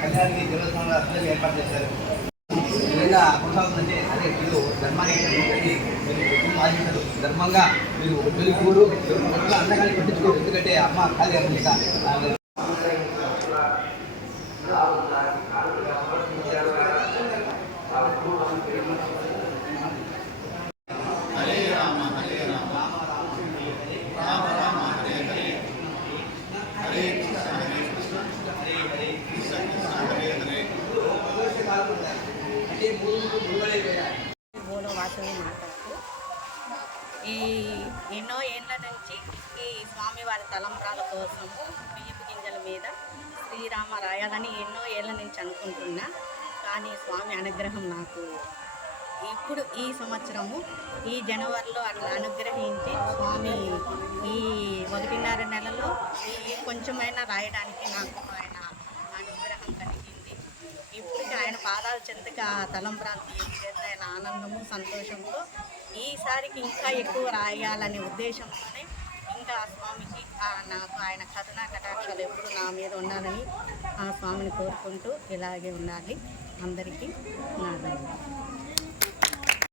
కళ్యాణానికి దేవస్థానంలో అసలు ఏర్పాటు చేశారు. విధంగా కొనసాగుతుందంటే అదే మీరు ధర్మాన్ని ఆశిస్తారు. ధర్మంగా మీరు తెలుగురు అందరినీ పట్టించుకోరు. ఎందుకంటే అమ్మ ఖాళీ అమ్మ ఈ ఎన్నో ఏళ్ళ నుంచి ఈ స్వామివారి తలంబ్రాల కోసము బియ్యపు గింజల మీద శ్రీరామ రాయాలని ఎన్నో ఏళ్ళ నుంచి అనుకుంటున్నా. కానీ స్వామి అనుగ్రహం నాకు ఇప్పుడు ఈ సంవత్సరము ఈ జనవరిలో అట్లా అనుగ్రహించి స్వామి ఈ 1.5 నెలలో ఈ కొంచెమైనా రాయడానికి నాకు ఆయన అనుగ్రహం కలిగింది. ఇప్పటికి ఆయన పాదాల చెంతగా తలంబ్రాలు తీయచేస్తే ఆయన ఆనందము సంతోషంతో ఈసారికి ఇంకా ఎక్కువ రాయాలనే ఉద్దేశంతోనే ఇంకా స్వామికి నాకు ఆయన కరుణా కటాక్షాలు ఎప్పుడు నా మీద ఉండాలని ఆ స్వామిని కోరుకుంటూ ఇలాగే ఉండాలి. అందరికీ నా ధన్యవాదాలు.